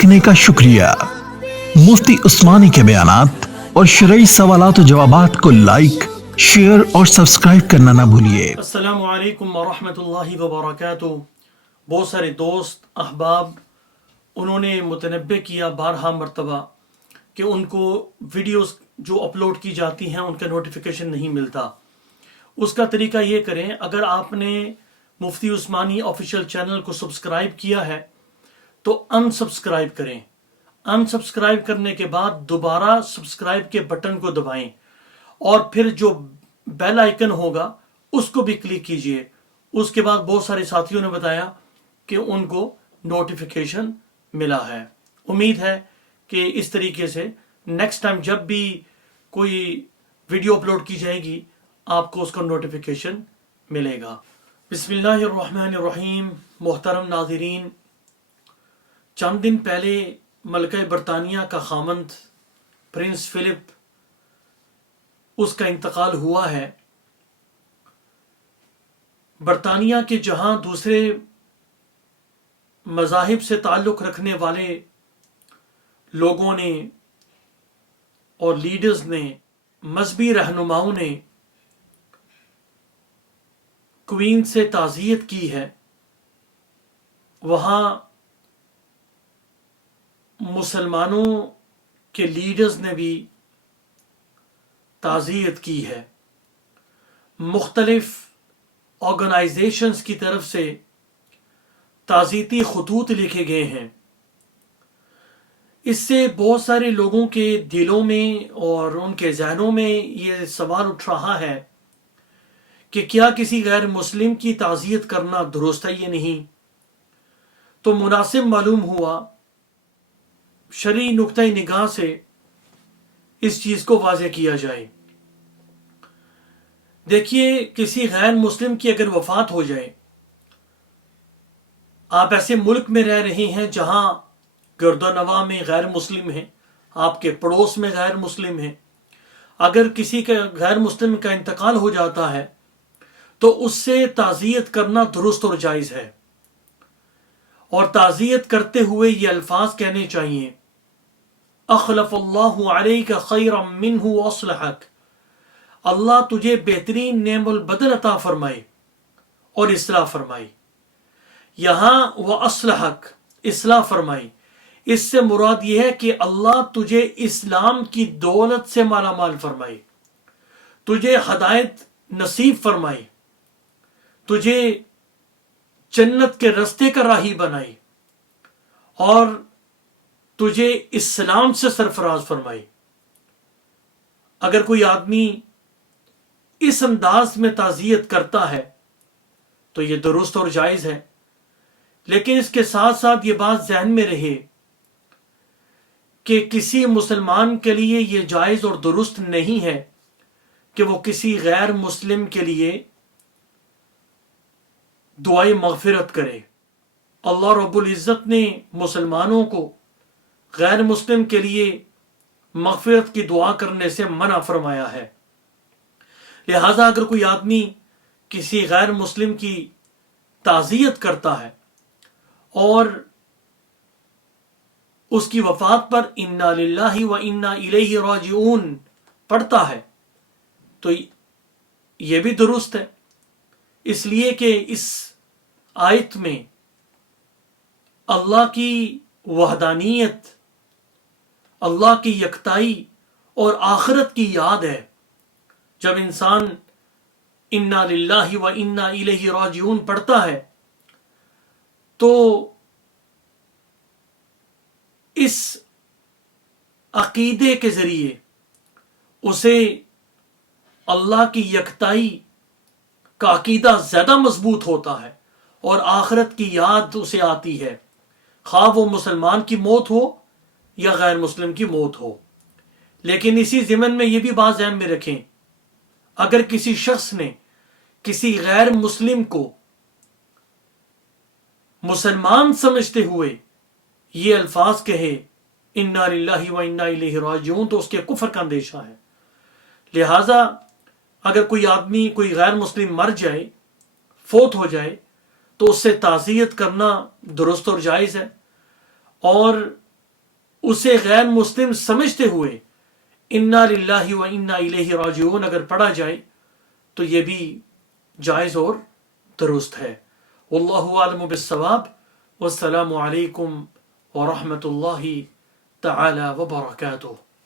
देखने का शुक्रिया। मुफ्ती उस्मानी के बयानात और शरई सवालात और जवाबात को लाइक, शेयर और सब्सक्राइब करना ना भूलिए। अस्सलामु अलैकुम वरहमतुल्लाहि वबरकातुहू। बहुत सारे दोस्त अहबाब उन्होंने मुतनब्बे किया बारहा मरतबा कि उनको वीडियोस जो अपलोड की जाती हैं उनका नोटिफिकेशन नहीं मिलता। उसका तरीका ये करें, अगर आपने मुफ्ती उस्मानी ऑफिशियल चैनल को सब्सक्राइब किया है तो अनसब्सक्राइब करें। अनसब्सक्राइब करने के बाद दोबारा सब्सक्राइब के बटन को दबाएं और फिर जो बेल आइकन होगा उसको भी क्लिक कीजिए। उसके बाद बहुत सारे साथियों ने बताया कि उनको नोटिफिकेशन मिला है। उम्मीद है कि इस तरीके से नेक्स्ट टाइम जब भी कोई वीडियो अपलोड की जाएगी आपको उसका नोटिफिकेशन मिलेगा। बिस्मिल्लाहिर्रहमानिर्रहीम। मोहतरम नाज़रीन, चंद दिन पहले मलका बरतानिया का खामंद प्रिंस फिलिप उसका इंतकाल हुआ है। बरतानिया के जहां दूसरे मज़ाहिब से ताल्लुक़ रखने वाले लोगों ने और लीडर्स ने, मजहबी रहनुमाओं ने क्वीन से ताज़ियत की है, वहाँ मुसलमानों के लीडर्स ने भी ताज़ियत की है। मुख्तलिफ ऑर्गेनाइजेशंस की तरफ से ताज़ियती खतूत लिखे गए हैं। इससे बहुत सारे लोगों के दिलों में और उनके जहनों में ये सवाल उठ रहा है कि क्या किसी गैर मुस्लिम की ताज़ियत करना दुरुस्त है या नहीं। तो मुनासिब मालूम हुआ शरई नुक्ता निगाह से इस चीज़ को वाज़ेह किया जाए। देखिए, किसी गैर मुस्लिम की अगर वफात हो जाए, आप ऐसे मुल्क में रह रहे हैं जहां गर्दोनवा में गैर मुस्लिम हैं, आपके पड़ोस में गैर मुस्लिम हैं, अगर किसी का गैर मुस्लिम का इंतकाल हो जाता है तो उससे ताज़ियत करना दुरुस्त और जायज़ है। और ताज़ियत करते हुए ये अल्फाज कहने चाहिए, अखलफ़ुल्लाहु अलैका खैरम मिन्हु व अस्लहक। अल्लाह तुझे बेहतरीन नेमुल बदल अता फरमाए और इस्लाह फरमाए। यहां व अस्लहक इस्लाह फरमाए, इससे मुराद यह है कि अल्लाह तुझे इस्लाम की दौलत से माला माल फरमाए, तुझे हदायत नसीब फरमाए, तुझे जन्नत के रास्ते का राही बनाए और तुझे इस्लाम से सरफराज फरमाए। अगर कोई आदमी इस अंदाज में ताज़ियत करता है तो यह दुरुस्त और जायज़ है, लेकिन इसके साथ साथ ये बात ज़हन में रहे कि किसी मुसलमान के लिए यह जायज़ और दुरुस्त नहीं है कि वो किसी गैर मुस्लिम के लिए दुआए मग़फ़िरत करे। अल्लाह रब्बुल इज़्ज़त ने मुसलमानों को गैर मुस्लिम के लिए मग़फ़िरत की दुआ करने से मना फरमाया है। लिहाजा अगर कोई आदमी किसी गैर मुस्लिम की ताज़ियत करता है और उसकी वफ़ात पर इन्ना लिल्लाहि व इन्ना इलैहि राजिऊन पढ़ता है तो यह भी दुरुस्त है, इसलिए कि इस आयत में अल्लाह की वहदानियत, अल्लाह की यकताई और आखिरत की याद है। जब इंसान इन्ना लिल्लाहि व इन्ना इलैहि राजिऊन पढ़ता है तो इस अकीदे के ज़रिए उसे अल्लाह की यकताई का अकीदा ज़्यादा मजबूत होता है और आखिरत की याद उसे आती है, खा वो मुसलमान की मौत हो या गैर मुस्लिम की मौत हो। लेकिन इसी ज़िमन में ये भी बात ज़हन में रखें, अगर किसी शख्स ने किसी गैर मुस्लिम को मुसलमान समझते हुए ये अल्फाज कहे इन्ना लिल्लाहि व इन्ना इलैहि राजिऊन, तो उसके कुफर का अंदेशा है। लिहाजा अगर कोई आदमी, कोई गैर मुस्लिम मर जाए, फोत हो जाए, तो उससे ताज़ियत करना दुरुस्त और जायज़ है। और اسے غیر مسلم سمجھتے ہوئے انا للہ و انا الیہ راجعون اگر پڑھا جائے تو یہ بھی جائز اور درست ہے. واللہ عالم بالصواب. والسلام علیکم ورحمۃ اللہ تعالی وبرکاتہ.